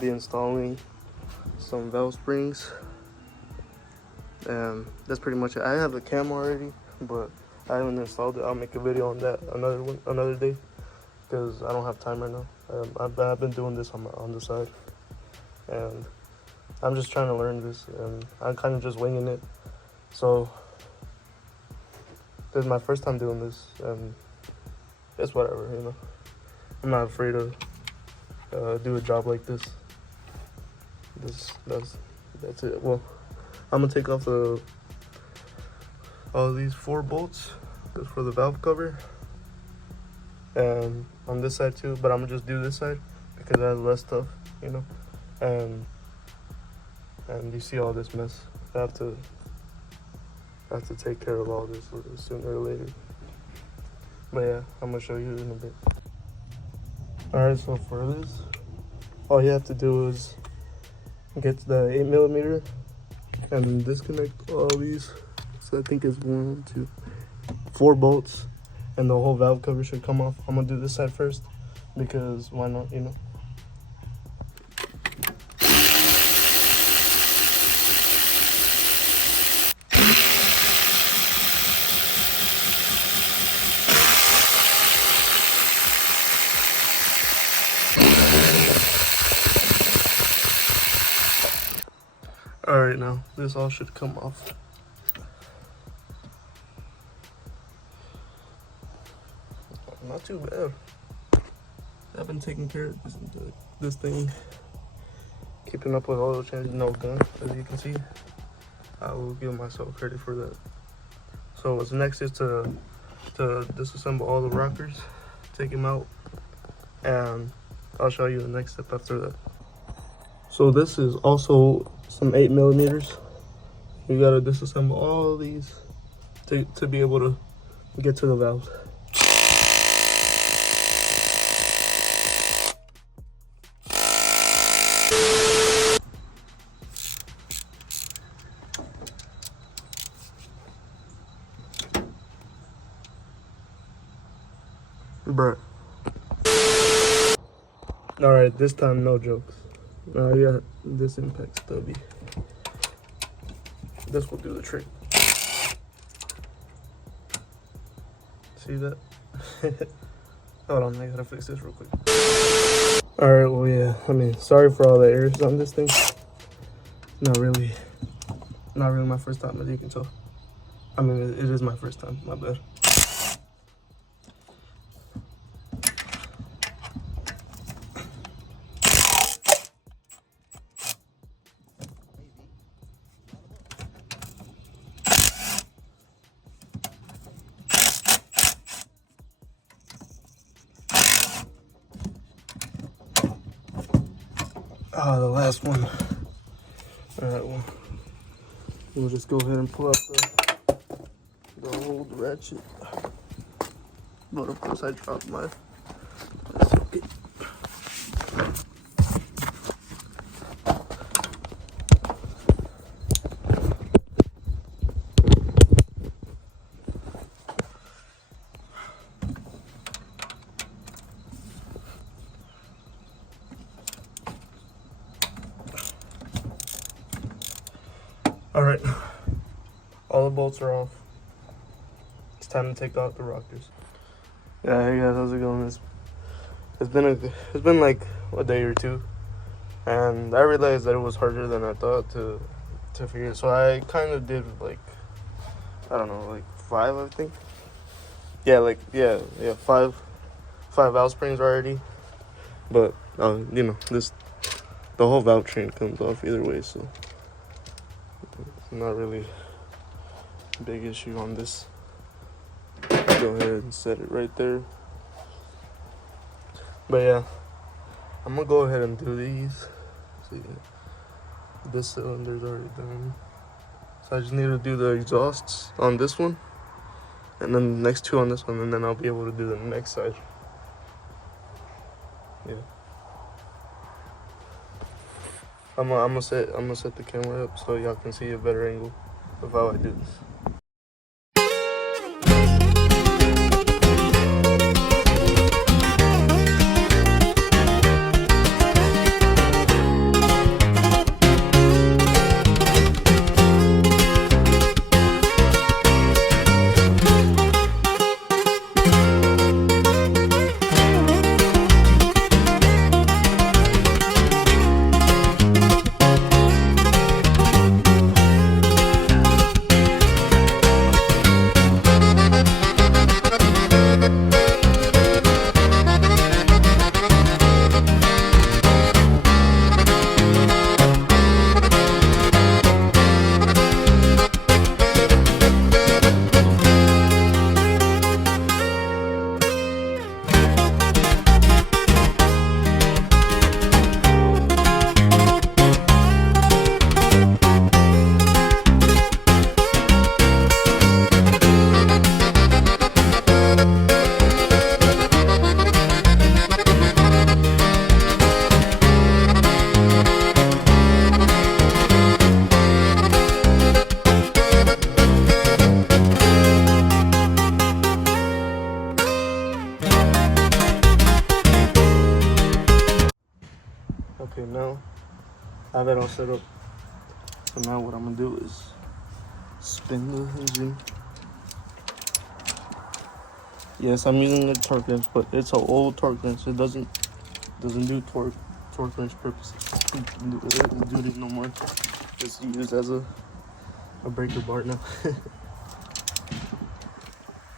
be installing some valve springs, and that's pretty much it. I have the cam already, but I haven't installed it. I'll make a video on that another day, because I don't have time right now. I've been doing this on the side, and I'm just trying to learn this, and I'm kind of just winging it. So this is my first time doing this, and it's whatever, you know. I'm not afraid to do a job like this. That's it. Well, I'm gonna take off all these 4 bolts for the valve cover, and on this side too. But I'm gonna just do this side because it has less stuff, you know. And you see all this mess. I have to take care of all this sooner or later. But yeah, I'm gonna show you in a bit. Alright, so for this, all you have to do is get the 8mm and then disconnect all these. So I think it's 1, 2, 4 bolts, and the whole valve cover should come off. I'm gonna do this side first because why not, you know. Alright, now this all should come off. Not too bad. I've been taking care of this thing, keeping up with oil change, no gun, as you can see. I will give myself credit for that. So what's next is to disassemble all the rockers, take them out, and I'll show you the next step after that. So this is also some 8mm. You gotta disassemble all these to be able to get to the valves. Bruh. Alright, this time no jokes. Yeah, this impact stubby. This will do the trick. See that? Hold on, I gotta fix this real quick. Alright, well yeah, I mean, sorry for all the errors on this thing. Not really my first time, as you can tell. I mean, it is my first time, my bad. The last one. Alright, well, we'll just go ahead and pull out the old ratchet. But of course I dropped my, that's okay. Alright, all the bolts are off. It's time to take out the rockers. Yeah, hey guys, how's it going? It's been like a day or two, and I realized that it was harder than I thought to figure. So I kind of did like, I don't know, like 5, I think. Yeah, 5 valve springs already. But you know, the whole valve train comes off either way, so not really a big issue on this. Go ahead and set it right there. But yeah, I'm gonna go ahead and do these. See, this cylinder's already done, so I just need to do the exhausts on this one, and then the next 2 on this one, and then I'll be able to do the next side. Yeah. I'm gonna set the camera up so y'all can see a better angle of how I do this. have it all set up. So now what I'm gonna do is spin the engine. Yes, I'm using a torque wrench, but it's an old torque wrench. It doesn't do torque wrench purposes. It doesn't do it no more. It's used as a breaker bar now.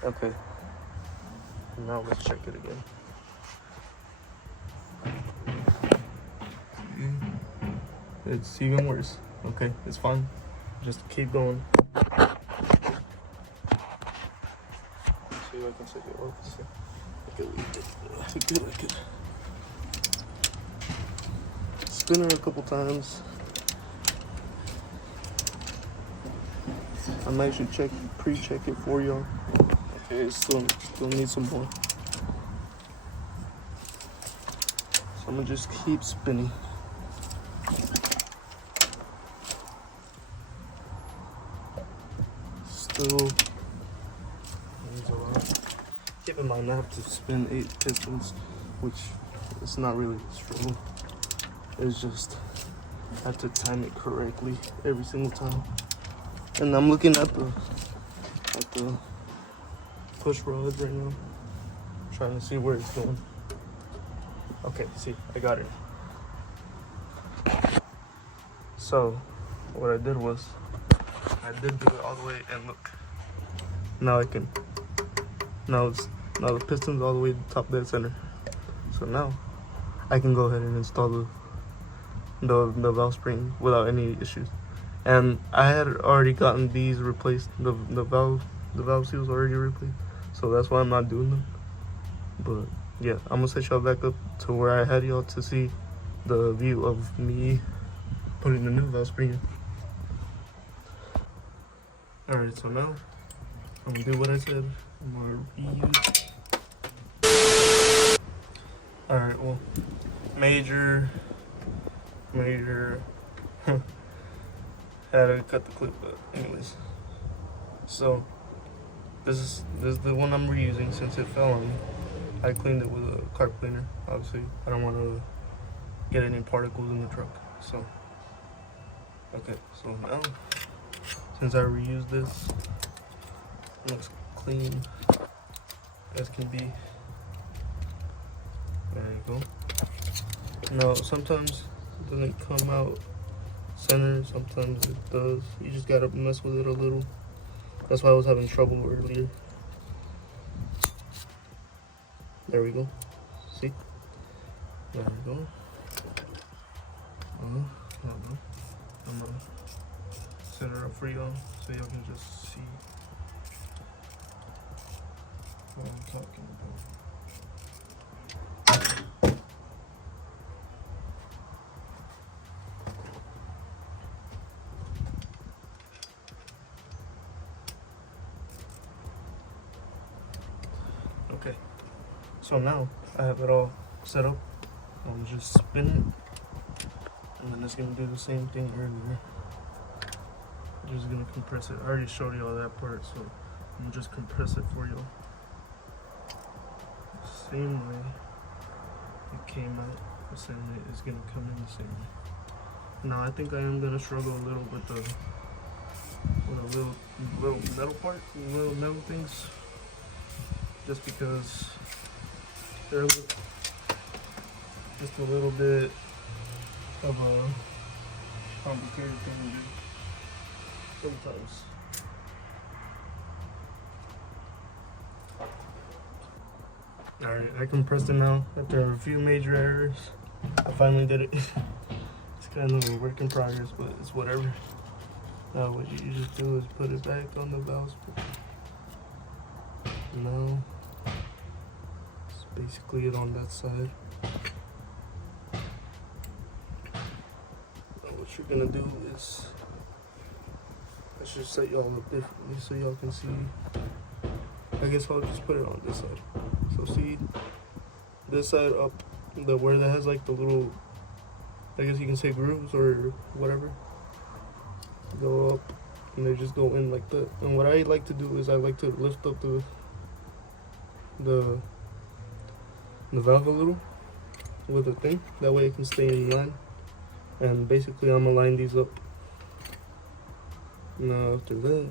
Okay. Now let's check it again. It's even worse. Okay, it's fine. Just keep going. See if I can set it off. So I could leave it. I could spin her a couple times. I might should pre-check it for y'all. Okay, it still needs some more. So I'm gonna just keep spinning. Still needs a lot. Keep in mind I have to spin 8 pistons, which is not really a struggle. It's just I have to time it correctly every single time. And I'm looking at the push rods right now, trying to see where it's going. Okay, see, I got it. So what I did was I did do it all the way, and look, now I can. Now the piston's all the way to the top dead center. So now I can go ahead and install the valve spring without any issues. And I had already gotten these replaced. The valve seals already replaced. So that's why I'm not doing them. But yeah, I'm gonna set y'all back up to where I had y'all to see the view of me putting the new valve spring in. Alright, so now I'm gonna do what I said. I'm gonna reuse. Alright, well, major had to cut the clip, but anyways. So this is the one I'm reusing since it fell on me. I cleaned it with a carb cleaner. Obviously, I don't want to get any particles in the truck. So okay, so now since I reused this, it looks clean as can be. There you go. Now sometimes it doesn't come out center, sometimes it does. You just gotta mess with it a little. That's why I was having trouble earlier. There we go. See? There we go. I'm gonna set her up for y'all so y'all can just see what I'm talking about. Okay, so now I have it all set up. I'm just spin it, and then it's gonna do the same thing earlier. I'm just gonna compress it. I already showed you all that part, so I'm gonna just compress it for you. Same way it came out, the same way it's gonna come in the same way. Now I think I am gonna struggle a little with the little metal part, little metal things, just because they're just a little bit of a complicated thing to do sometimes. Alright, I compressed it now after a few major errors. I finally did it. It's kind of a work in progress, but it's whatever. Now what you just do is put it back on the valve spring. Now it's basically it on that side. Now what you're gonna do is, I should set y'all up differently so y'all can see. I guess I'll just put it on this side. So see this side up, where that has like the little, I guess you can say grooves or whatever, go up and they just go in like that. And what I like to do is I like to lift up the valve a little with a thing, that way it can stay in line. And basically I'm gonna line these up. Now after that,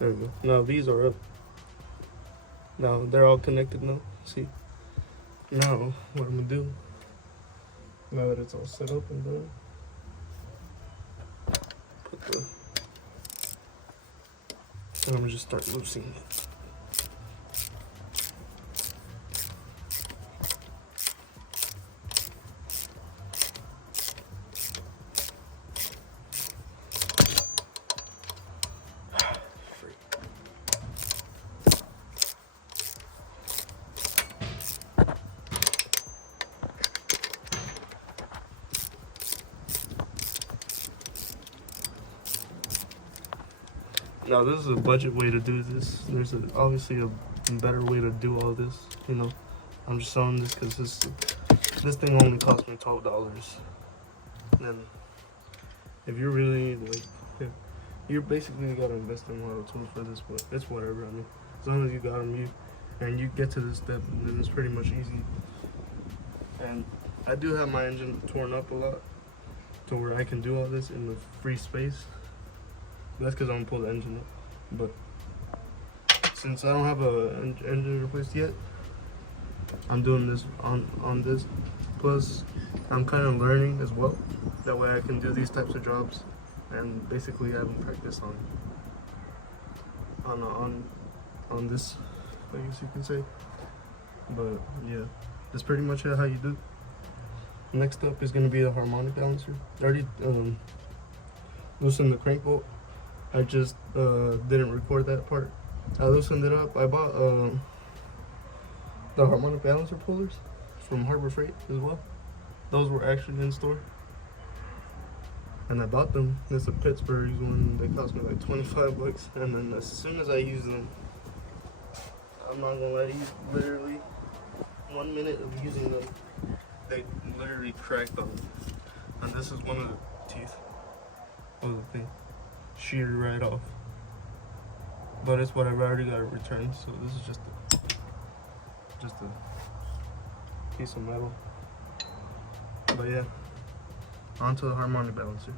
there we go. Now these are up. Now they're all connected now. See? Now what I'm gonna do, now that it's all set up and done, and I'm gonna just start loosening it. Now this is a budget way to do this. There's obviously a better way to do all this. You know, I'm just selling this because this thing only cost me $12. And if you're really like, you basically gotta invest in a lot of tools for this, but it's whatever. I mean, as long as you got them, and you get to this step, then it's pretty much easy. And I do have my engine torn up a lot to where I can do all this in the free space. That's because I'm gonna pull the engine up. But since I don't have a engine replaced yet, I'm doing this on this. Plus, I'm kind of learning as well. That way I can do these types of jobs and basically having practice on this, I guess you can say. But yeah, that's pretty much how you do. Next up is gonna be the harmonic balancer. I already loosened the crank bolt. I just didn't record that part. I loosened it up. I bought the harmonic balancer pullers from Harbor Freight as well. Those were actually in store. And I bought them. This is a Pittsburgh one. They cost me like 25 bucks. And then as soon as I use them, I'm not gonna lie to you, literally 1 minute of using them, they literally cracked on. And this is one of the teeth of the thing. Sheared right off. But it's whatever, I already got it returned, so this is just a piece of metal. But yeah, onto the harmonic balancer.